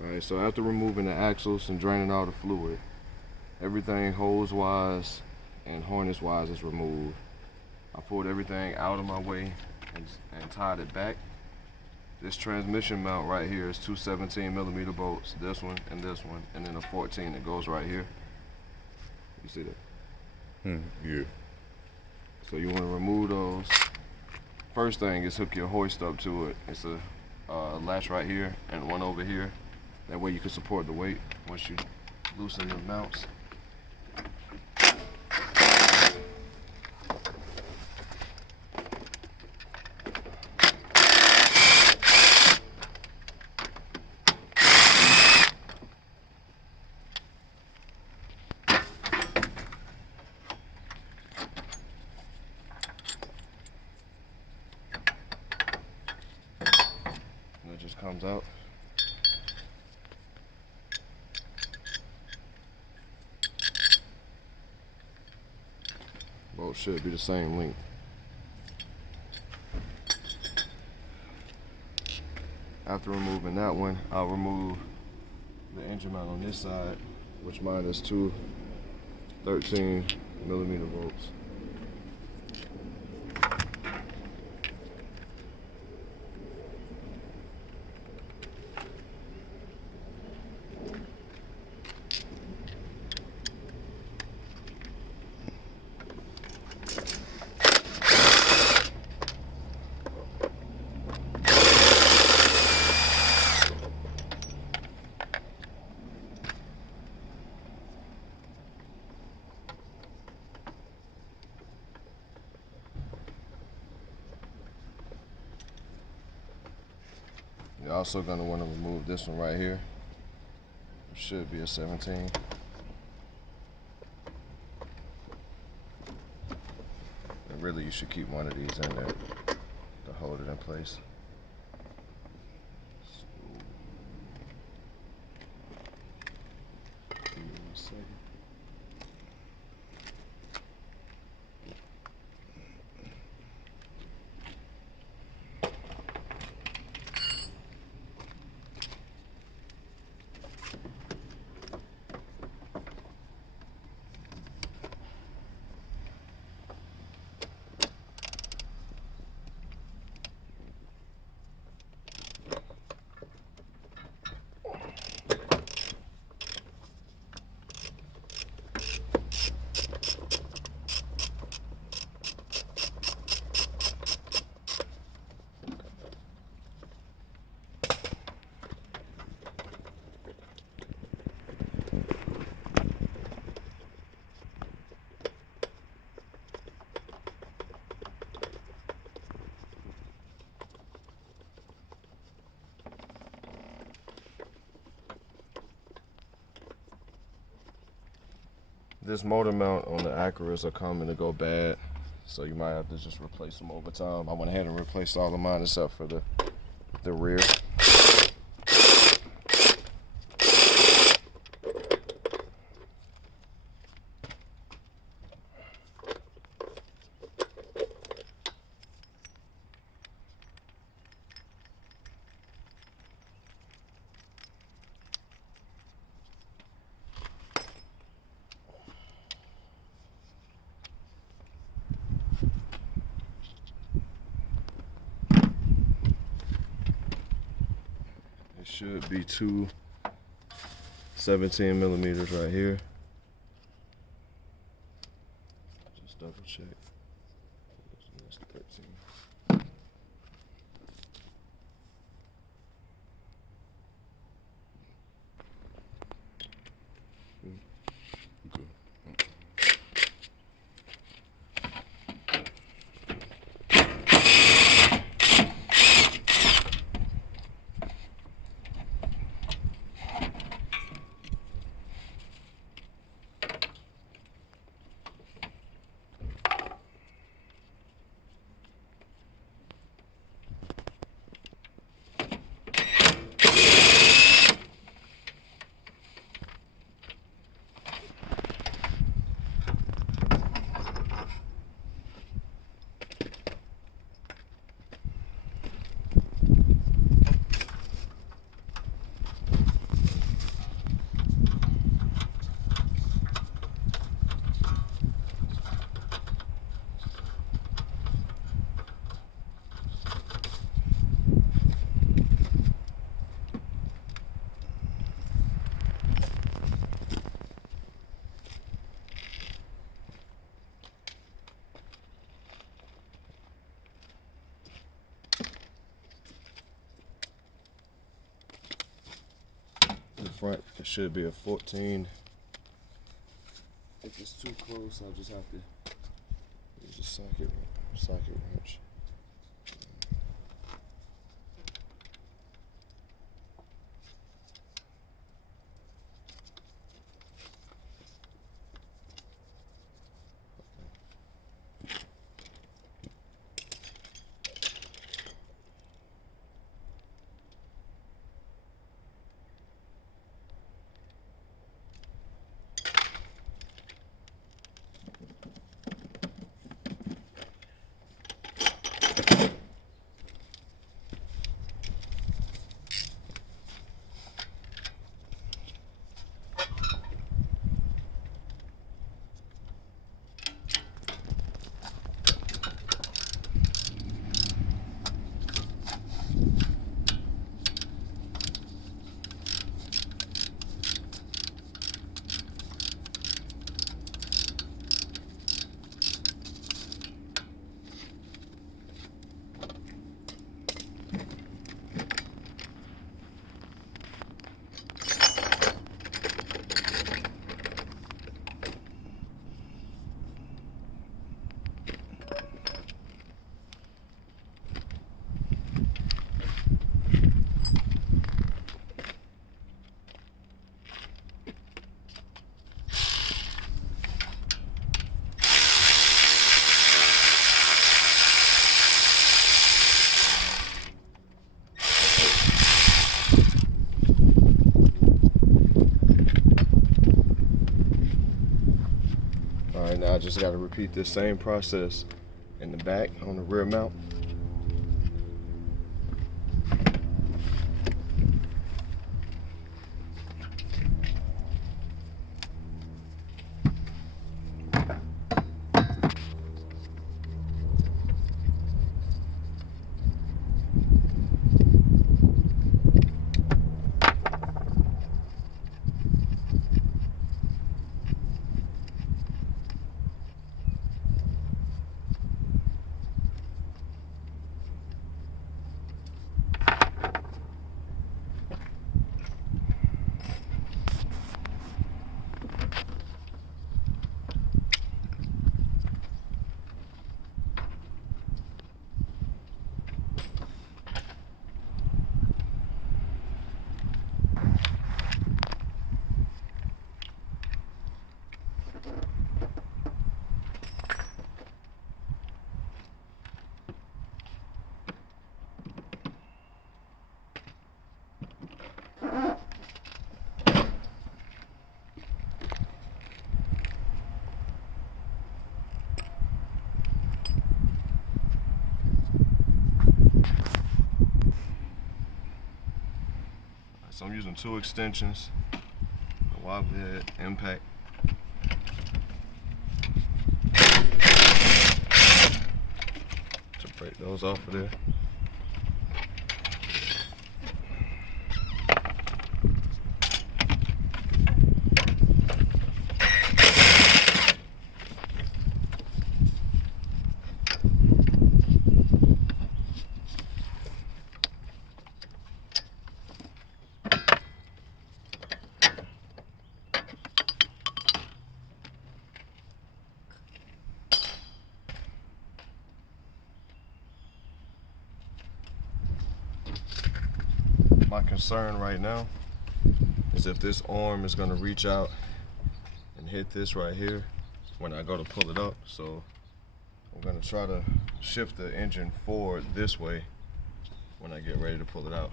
Alright, so after removing the axles and draining all the fluid, everything hose-wise and harness-wise is removed. I pulled everything out of my way and tied it back. This transmission mount right here is two 17mm bolts, this one, and then a 14 that goes right here. You see that? Yeah. So you want to remove those. First thing is hook your hoist up to it. It's a latch right here and one over here. That way you can support the weight once you loosen the mounts. And it just comes out. Both should be the same length. After removing that one, I'll remove the engine mount on this side, which mine is two 13mm bolts. You're also going to want to remove this one right here. It should be a 17. And really, you should keep one of these in there to hold it in place. Give me 1 second. This motor mount on the Acuras are coming to go bad, so you might have to just replace them over time. I went ahead and replaced all of mine except for the rear. Should be two 17mm right here. Just double check. That's 13. Good. front, it should be a 14. If it's too close, I'll just have to use a socket wrench. Alright, now I just got to repeat this same process in the back on the rear mount. So I'm using 2 extensions, a wobbly head, impact. To break those off of there. My concern right now is if this arm is going to reach out and hit this right here when I go to pull it up. So I'm going to try to shift the engine forward this way when I get ready to pull it out.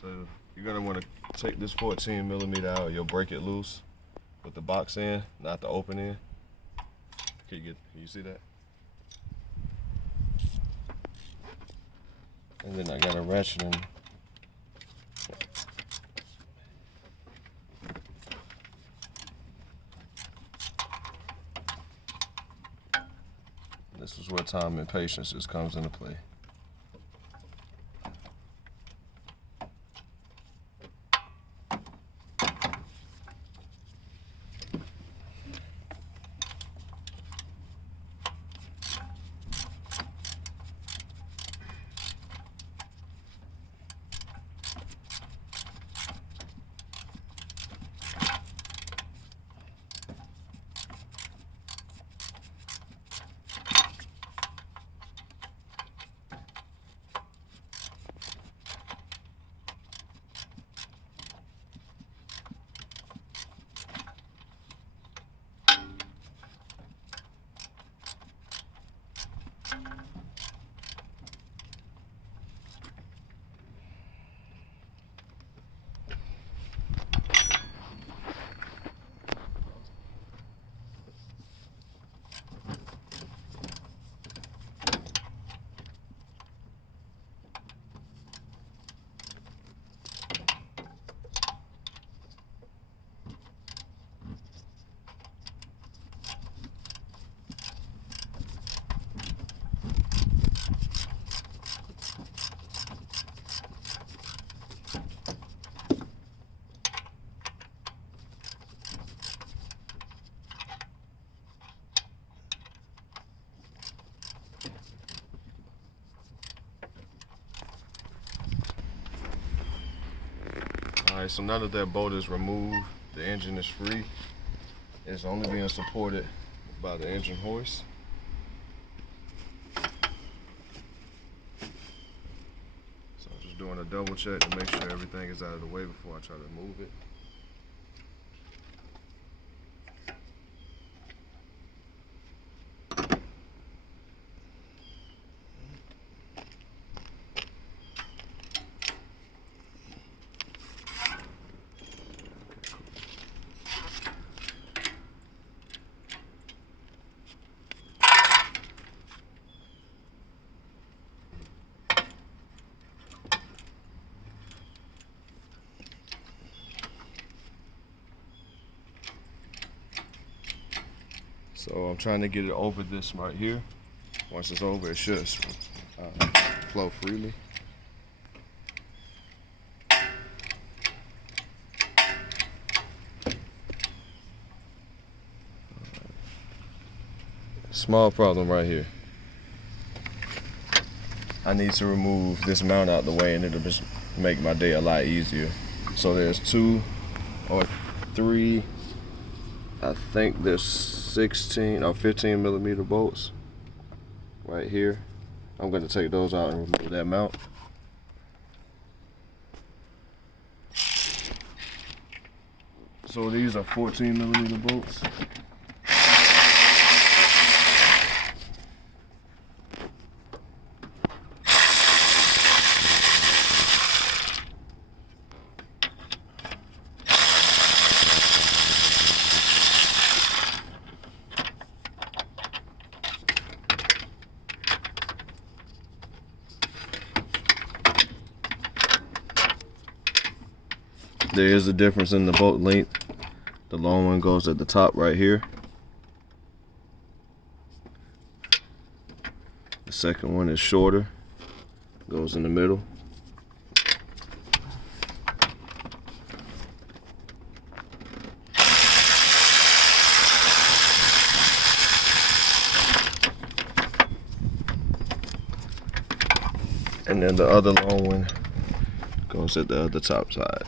So you're gonna want to take this 14mm out. You'll break it loose with the box end, not the open end. Can you see that? And then I got a ratchet in. This is where time and patience just comes into play. Alright, so now that that bolt is removed, the engine is free. It's only being supported by the engine hoist. So I'm just doing a double check to make sure everything is out of the way before I try to move it. So I'm trying to get it over this right here. Once it's over, it should flow freely. Small problem right here. I need to remove this mount out the way and it'll just make my day a lot easier. So there's 2 or 3, I think there's 16 or 15 millimeter bolts right here. I'm going to take those out and remove that mount. So these are 14 millimeter bolts. There is a difference in the bolt length. The long one goes at the top right here. The second one is shorter, goes in the middle. And then the other long one goes at the other top side.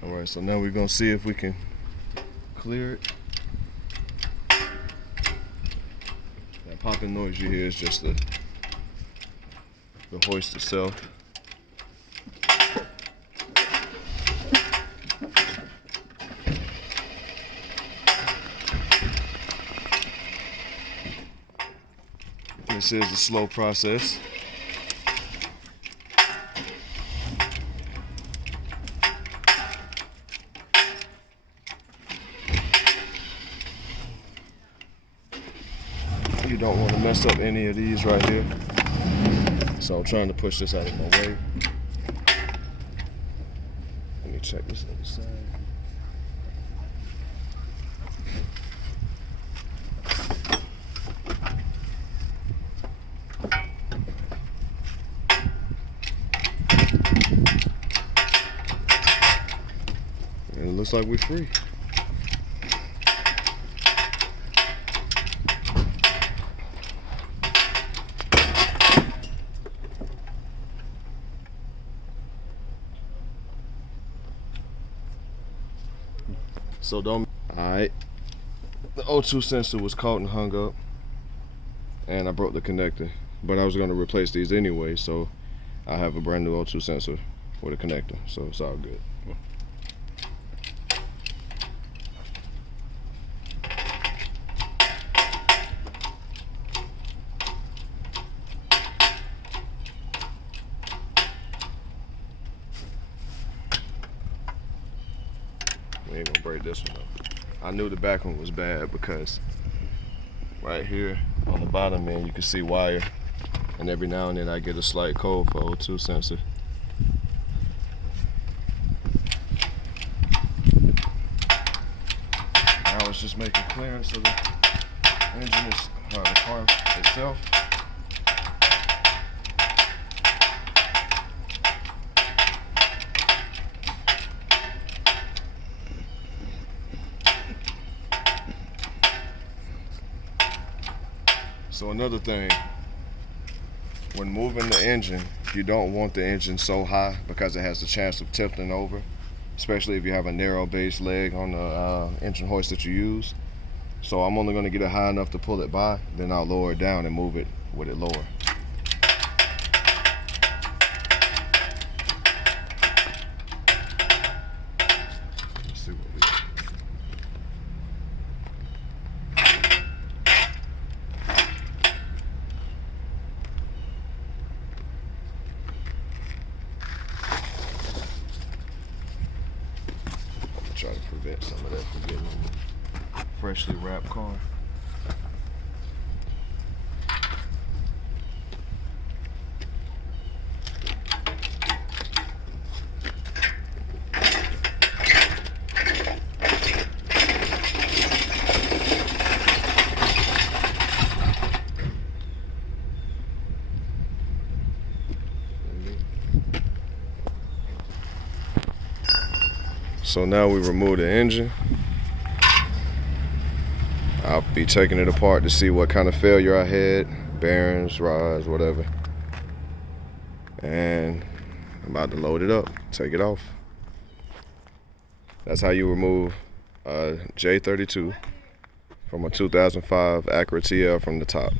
Alright, so now we're going to see if we can clear it. That popping noise you hear is just the hoist itself. This is a slow process. You don't want to mess up any of these right here. So I'm trying to push this out of my way. Let me check this other side. And it looks like we're free. So don't. Alright. The O2 sensor was caught and hung up. And I broke the connector. But I was going to replace these anyway, so I have a brand new O2 sensor with a connector. So it's all good. We ain't gonna break this one up. I knew the back one was bad because right here on the bottom end you can see wire, and every now and then I get a slight cold for O2 sensor. Now it's just making clearance of the engine, the car itself. So another thing, when moving the engine, you don't want the engine so high because it has the chance of tilting over, especially if you have a narrow base leg on the engine hoist that you use. So I'm only going to get it high enough to pull it by, then I'll lower it down and move it with it lower. Let's see what we got. Try to prevent some of that from getting on the freshly wrapped car. So now we remove the engine. I'll be taking it apart to see what kind of failure I had, bearings, rods, whatever. And I'm about to load it up, take it off. That's how you remove a J32 from a 2005 Acura TL from the top.